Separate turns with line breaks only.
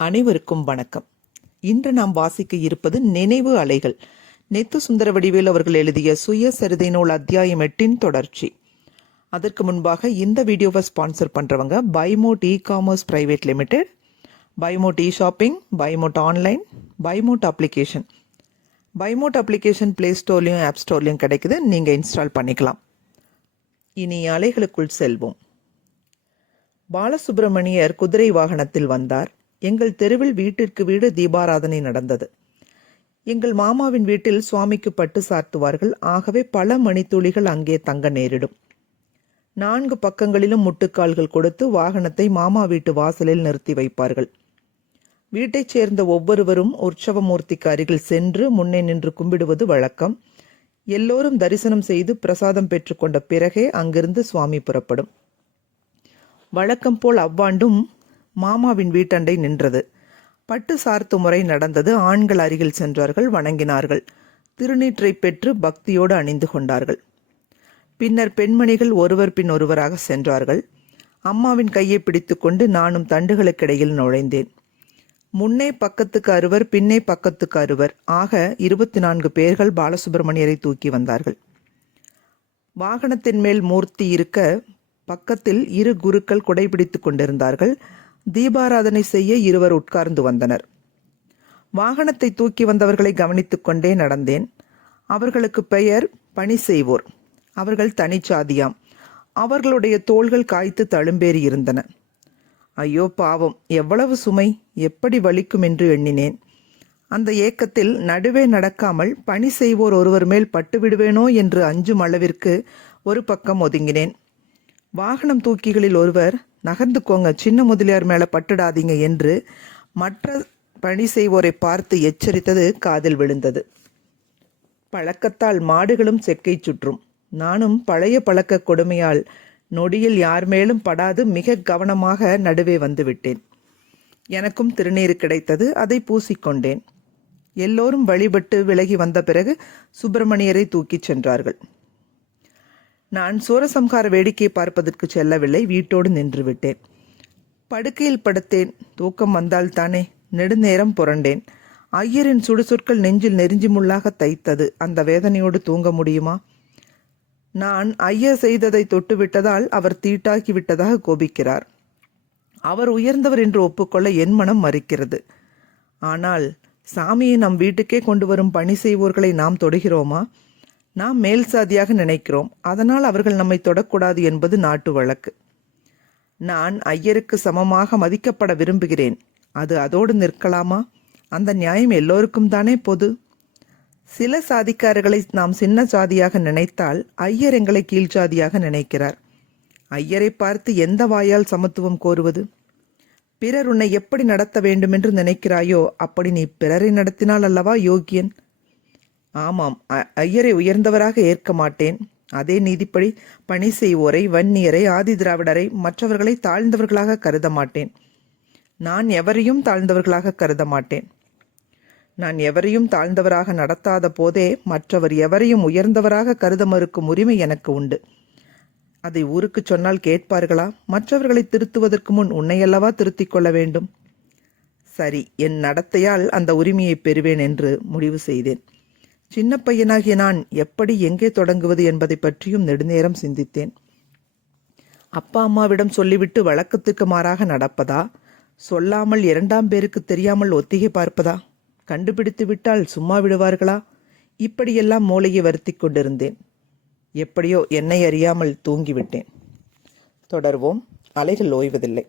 அனைவருக்கும் வணக்கம். இன்று நாம் வாசிக்க இருப்பது நினைவு அலைகள். நெத்து சுந்தர வடிவேல் அவர்கள் எழுதிய சுயசரிதை நூல் அத்தியாயம் எட்டின் தொடர்ச்சி. அதற்கு முன்பாக இந்த வீடியோவை ஸ்பான்சர் பண்ணுறவங்க Bymot e commerce private limited பைமோட் e shopping பைமோட் online பைமோட் application. பைமோட் application play ஸ்டோர்லையும் ஆப் ஸ்டோர்லையும் கிடைக்குது. நீங்கள் இன்ஸ்டால் பண்ணிக்கலாம். இனி அலைகளுக்குள் செல்வோம். பாலசுப்பிரமணியர் குதிரை வாகனத்தில் வந்தார். எங்கள் தெருவில் வீட்டிற்கு வீடு தீபாராதனை நடந்தது. எங்கள் மாமாவின் வீட்டில் சுவாமிக்கு பட்டு சாத்துவார்கள். ஆகவே பல மணித்துளிகள் அங்கே தங்க நேரிடும். நான்கு பக்கங்களிலும் முட்டுக்கால்கள் கொடுத்து வாகனத்தை மாமா வீட்டு வாசலில் நிறுத்தி வைப்பார்கள். வீட்டைச் சேர்ந்த ஒவ்வொருவரும் உற்சவமூர்த்திக்கு அருகில் சென்று முன்னே நின்று கும்பிடுவது வழக்கம். எல்லோரும் தரிசனம் செய்து பிரசாதம் பெற்றுக்கொண்ட பிறகே அங்கிருந்து சுவாமி புறப்படும். வழக்கம் போல் அவ்வாண்டும் மாமாவின் வீட்டண்டை நின்றது. பட்டு சார்த்து முறை நடந்தது ஆண்கள் அருகில் சென்றார்கள் வணங்கினார்கள். திருநீற்றை பெற்று பக்தியோடு அணிந்து கொண்டார்கள். பின்னர் பெண்மணிகள் ஒருவர் பின் ஒருவராக சென்றார்கள். அம்மாவின் கையை பிடித்துக்கொண்டு நானும் தண்டுகளுக்கிடையில் நுழைந்தேன். முன்னே பக்கத்துக்கு அறுவர் பின்னே பக்கத்துக்கு அறுவர் ஆக இருபத்தி நான்கு பேர்கள் பாலசுப்பிரமணியரை தூக்கி வந்தார்கள். வாகனத்தின் மேல் மூர்த்தி இருக்க பக்கத்தில் இரு குருக்கள் குடைபிடித்து கொண்டிருந்தார்கள். தீபாராதனை செய்ய இருவர் உட்கார்ந்து வந்தனர். வாகனத்தை தூக்கி வந்தவர்களை கவனித்து கொண்டே நடந்தேன். அவர்களுக்கு பெயர் பணி செய்வோர். அவர்கள் தனிச்சாதியாம். அவர்களுடைய தோள்கள் காய்த்து தழும்பேறி இருந்தன. ஐயோ பாவம் எவ்வளவு சுமை எப்படி வலிக்கும் என்று எண்ணினேன். அந்த ஏக்கத்தில் நடுவே நடக்காமல் பணி செய்வோர் ஒருவர் மேல் பட்டு விடுவேனோ என்று அஞ்சும் அளவிற்கு ஒரு பக்கம் ஒதுங்கினேன். வாகனம் தூக்கிகளில் ஒருவர் நகர்ந்துக்கோங்க. சின்ன முதலியார் மேலே பட்டுடாதீங்க என்று மற்ற பணி செய்வோரை பார்த்து எச்சரித்தது காதில் விழுந்தது. பழக்கத்தால் மாடுகளும் செக்கை சுற்றும். நானும் பழைய பழக்க கொடுமையால் நொடியில் யார் மேலும் படாது மிக கவனமாக நடுவே வந்துவிட்டேன். எனக்கும் திருநீர் கிடைத்தது அதை பூசிக்கொண்டேன். எல்லோரும் வழிபட்டு விலகி வந்த பிறகு சுப்பிரமணியரை தூக்கிச் சென்றார்கள். நான் சூரசம்ஹார வேடிக்கை பார்ப்பதற்கு செல்லவில்லை வீட்டோடு நின்று விட்டேன் படுக்கையில் படுத்தேன். தூக்கம் வந்தால் தானே நெடுநேரம் புரண்டேன். ஐயரின் சுடுசொற்கள் நெஞ்சில் நெறிஞ்சி முள்ளாக தைத்தது. அந்த வேதனையோடு தூங்க முடியுமா? நான் ஐயர் செய்ததை தொட்டுவிட்டதால் அவர் தீட்டாக்கி விட்டதாக கோபிக்கிறார். அவர் உயர்ந்தவர் என்று ஒப்புக்கொள்ள என் மனம் மறுக்கிறது. ஆனால் சாமியை நம் வீட்டுக்கே கொண்டு வரும் பணி செய்வோர்களை நாம் தொடுகிறோமா? நாம் மேல் சாதியாக நினைக்கிறோம். அதனால் அவர்கள் நம்மை தொடக்கூடாது என்பது நாட்டு வழக்கு. நான் ஐயருக்கு சமமாக மதிக்கப்பட விரும்புகிறேன். அது அதோடு நிற்கலாமா? அந்த நியாயம் எல்லோருக்கும் தானே பொது. சில சாதிக்காரர்களை நாம் சின்ன சாதியாக நினைத்தால் ஐயர் எங்களை கீழ் சாதியாக நினைக்கிறார். ஐயரை பார்த்து எந்த வாயால் சமத்துவம் கோருவது? பிறர் உன்னை எப்படி நடத்த வேண்டுமென்று நினைக்கிறாயோ அப்படி நீ பிறரை நடத்தினால் அல்லவா யோகியன்? ஆமாம் ஐயரை உயர்ந்தவராக ஏற்க மாட்டேன். அதே நீதிப்படி பணி செய்வோரை வன்னியரை ஆதி திராவிடரை மற்றவர்களை தாழ்ந்தவர்களாக கருத மாட்டேன். நான் எவரையும் தாழ்ந்தவர்களாக கருத மாட்டேன். நான் எவரையும் தாழ்ந்தவராக நடத்தாத போதே மற்றவர் எவரையும் உயர்ந்தவராக கருத மறுக்கும் உரிமை எனக்கு உண்டு. அதை ஊருக்கு சொன்னால் கேட்பார்களா? மற்றவர்களை திருத்துவதற்கு முன் உன்னையல்லவா திருத்திக் கொள்ள வேண்டும்? சரி என் நடத்தையால் அந்த உரிமையை பெறுவேன் என்று முடிவு செய்தேன். சின்ன பையனாகிய நான் எப்படி எங்கே தொடங்குவது என்பதை பற்றியும் நெடுநேரம் சிந்தித்தேன். அப்பா அம்மாவிடம் சொல்லிவிட்டு வழக்கத்துக்கு மாறாக நடப்பதா? சொல்லாமல் இரண்டாம் பேருக்கு தெரியாமல் ஒத்திகை பார்ப்பதா? கண்டுபிடித்து விட்டால் சும்மா விடுவார்களா? இப்படியெல்லாம் மூளையை வருத்தி கொண்டிருந்தேன். எப்படியோ என்னை அறியாமல் தூங்கிவிட்டேன். தொடர்வோம். அலைகள் ஓய்வதில்லை.